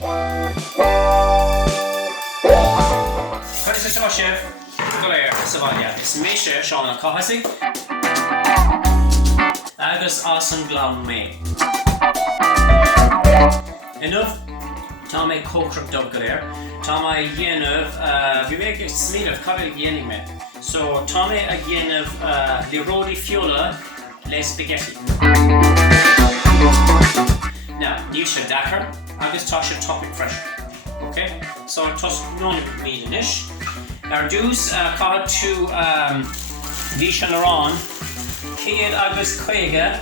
Cócaire sibh goléir sa bhaile. Is méise Seán Ó Cathasaigh agus as an glan mé. Inmh tá mé cócaireacht dom goléir. Tá mé dhéanamh bhí mé smíanamh cad dhéanamh mé. So tá mé a dhéanamh Liathróidí feola le spaghetti. Now, níl sé dachar agus tá sé topic fresh. Okay? So tos non míl inis. Ar dús cad tú bhí sin arán 100 agus 50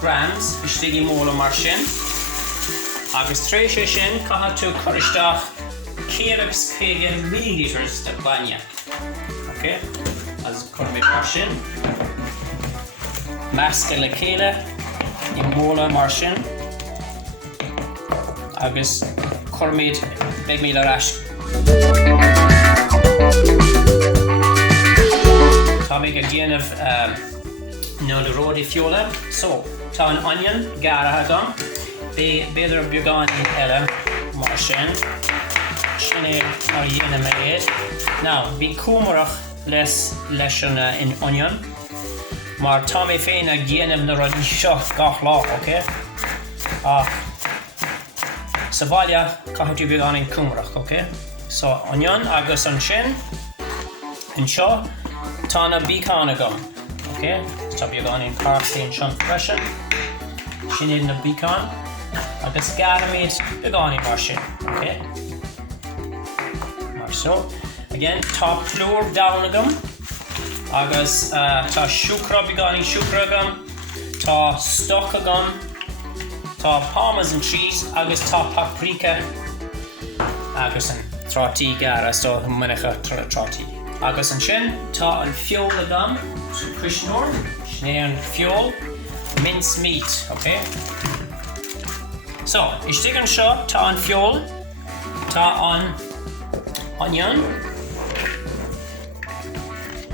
grams istigi móla mar sin. Agus tréis sin cad tú coristeach 100 agus 50 milliliters de bainne. Okay? As cormid mar sin. Measca le céile I móla mar sin. Agus cormid beag míle rais. Tá mé go dhéanamh Liathróidí feola. So, tá an onion gara agam. Beidir beagán eile mar sin. Sin é mar dhéanamh éiad. Now, bhí cócaireacht leis an onion. Mar tá mé féin a dhéanamh na rudaí seo gach lá, okay? Sa bhaile caithfidh tú beagán cócaireacht, okay? So, onion agus an sin. An seo tá na bícán agam, okay? Tá beagán parsley an sin freisin. Sin é na bícán. Agus garamid beagán mar sin, okay? Mar so. Again, tá plúr down agam. Agus tá siúcra beagán siúcra agam. Tá stock agam. Tá parmesan cheese agus tá paprika agus an trátí gara so minicha trátí. Agus an sin tá an feola agam crishnor, sné an feol, mince meat, okay? So, istig an seo tá an feol, tá an onion,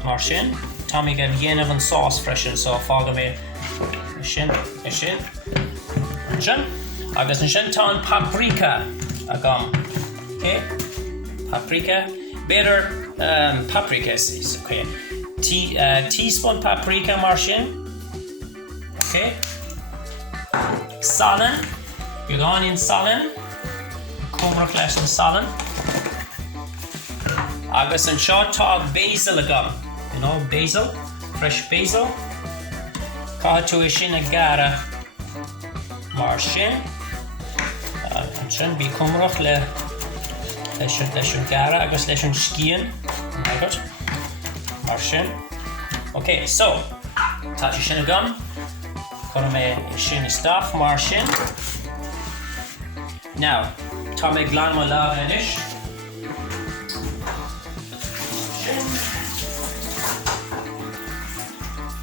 mar sin, tá mé go dhéanamh an sauce freisin so fága mé sin. Agus an sin tá an paprika agam. Okay? Paprika. Beidir paprika is okay. Teaspoon paprika mar sin. Okay? Salin. Beagán salin. Cócaireacht leis an salin. Agus an seo tá basil agam. You know, basil. Fresh basil. Caithfidh tú sin a gara mar sin. An sin bhí cócaireacht leis an gara agus leis an scían. Mar sin. Okay, so, tá sé sin agam. Chur mé sin isteach mar sin. Now, tá mé glan mo lábhar inis.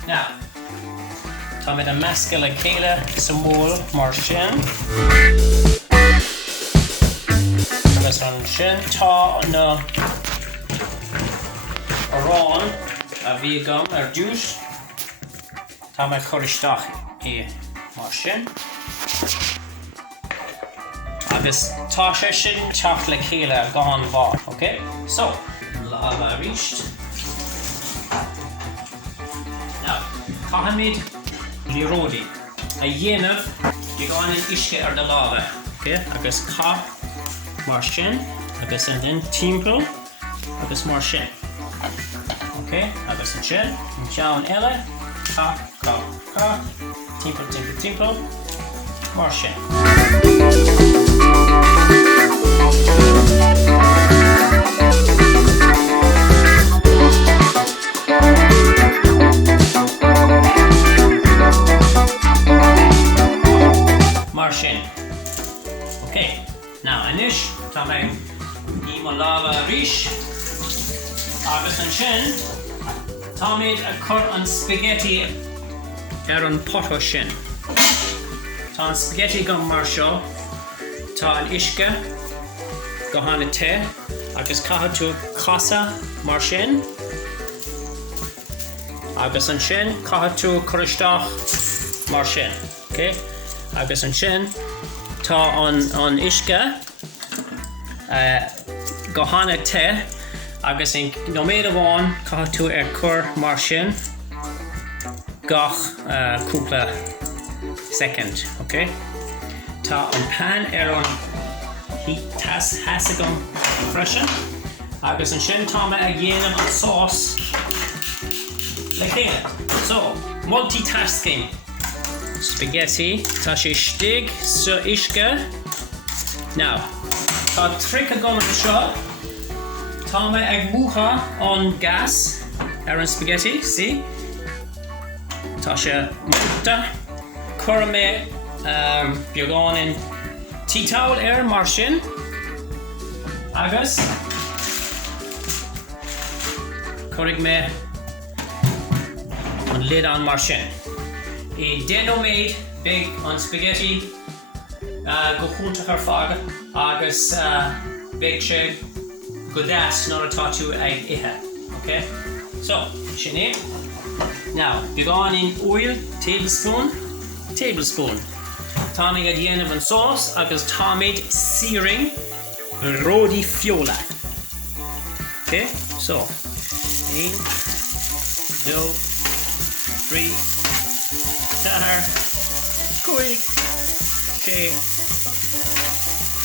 Now, tá mé a measca le céile sa mól mar sin. Agus an sin tá na arán a bhí agam ar dús. Tá mé coristeach mar sin. Agus tá sé sin teach le céile gan bhar, okay? So, lábhar ríist. Now, caithfidh Liathróidí a dhéanamh beagán isce ar de lábhar, okay? Agus cap mar sin, agus an den timpeall, agus mar sin. Okay? Agus an sin, an teann eile, cap, timpeall, mar sin. Mar sin. Okay, now anish, tá mé mo lábhar ríis. Agus an sin, tá méid a chur an spaghetti ar an potta sin. Tá an spaghetti go mar seo, tá an isce go hána te, agus caithfidh tú casa mar sin. Agus an sin, caithfidh tú coristeach mar sin. Okay? Agus an sin, tá an isce gohanna te agus in nóméad amháin caithfidh tú cur mar sin gach cúpla second, okay? Tá an pan an heat hasagam freisin agus an sin tá me a dhéanamh an sauce le chéile. So, multitasking. Spaghetti, tá sé stig sa isce. Now, tá tric agam an seo. Tá me ag múcha an gas ar an spaghetti, see? Tá sé múta. Cur me beagán in títáil mar sin. Agus chuig me an lid an mar sin. I déanóméid big an spaghetti go chúntach ar fága agus big sé go das nóair atá tú ag ithe. Okay? So, sin é. Now, beagán in oil, tablespoon. Tá mé a dhéanamh an sauce agus tá méid searing Liathróidí feola. Okay? So, 1, 2, 3, 4, 5, 6,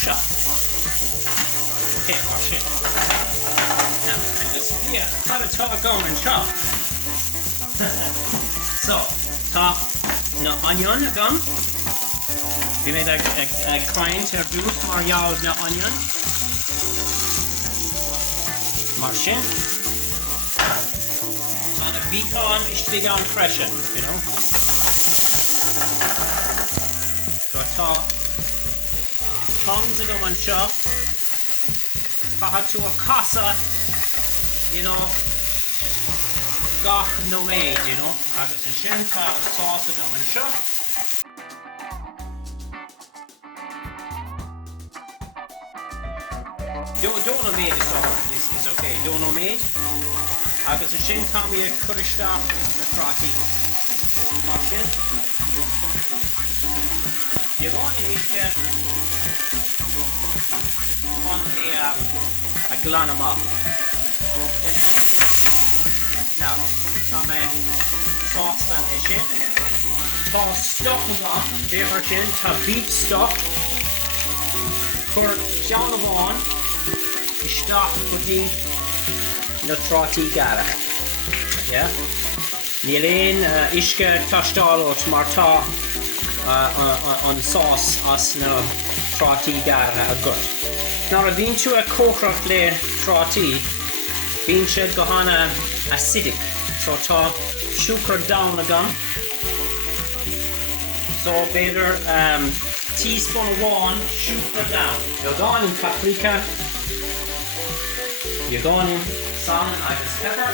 7. Okay, wash it. Now, I just here, how to talk gum and chop. So, top no onion gum. We made a kind to reduce mar yaws na onion. Marchin. So the beacon is big on freshen, you know. So top tongues of gum and chop. To a casa, you know, gach no made, you know, agus an sin tá an sauce agam an seo. Don't know made is okay. Don't know made. Agus an sin tá mi a curisteach na trátí. Mar sin. You're going to eat on a nGleann amach. Now, some sauce on this shit. Tá stock amach, déhar sin, tá beef stock. Chur Seán amháin I stock chutí na trátí gara. Yeah? Níl isce tastáilt mar tá an sauce as na trátí gara a gut. Now, a bhíonn tú a cócaireacht le trátí, bhíonn siad go hána acidic. So tá siúcar down agam. So better teaspoon of one sugar down. You're going in paprika. You're going in salt and pepper.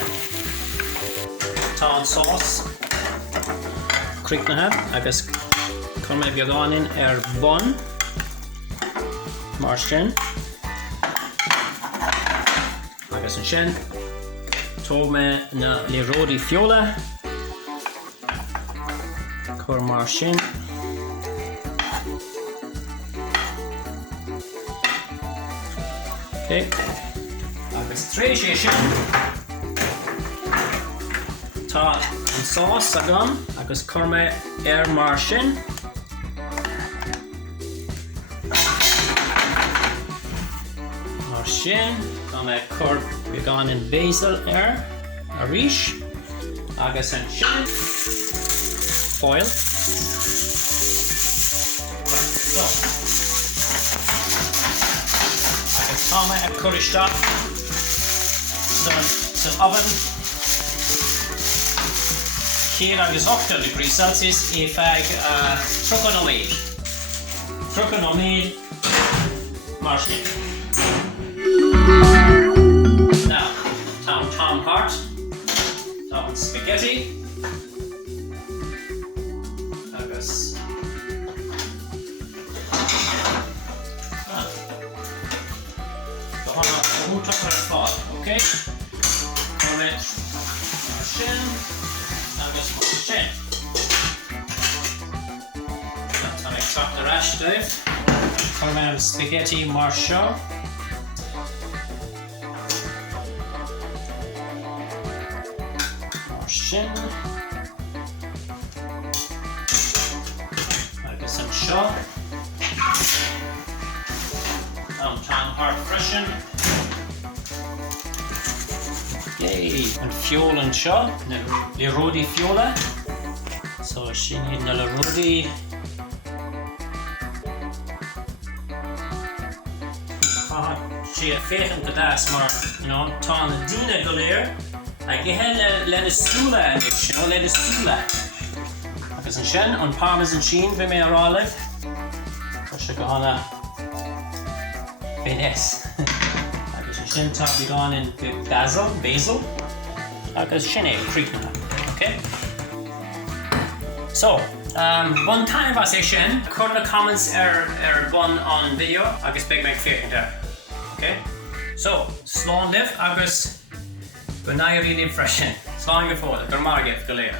Tá sauce. Crick na heb. Agus come if you're going in bun. Mar sin. Agus an sin. Tóg me na Liathróidí feola. Cur mar sin. Okay. Agus tréis é sin. Tá an sauce agam agus cur me mar sin. Mar sin. Tá me cur beagán in basil a rís. Agus an sin. Foil. So. Táma a curisteach san oven 4 agus 8 degrees Celsius I feadh Fhíonáin mar sin. Now, Tom Hart, Tom spaghetti, agus okay? Mar sin agus mar sin. Tá ag tucht ar ais dibh. Chur me spaghetti mar seo. sin. Agus an seo. An tan hard freshen. Yay! An feola an seo. Na Liathróidí feola. So sin na Liathróidí. She a féchan go das mar, you know, tá na dina go léir. Ag ihe le na stúla anis, you know, le na stúla. Agus an sin, an parmesan sin bhí mé arálaigh. Tá se go hána bénés. Agus an sin tá bhí gáin in basil. Agus sin é críochnna, okay? So, one time was é sin, chuir na comments bun an video, agus beag meid féchan there. Okay? So, slán liv agus go nair í liv freisin. Slán go fóla, gur mar gibh go léir.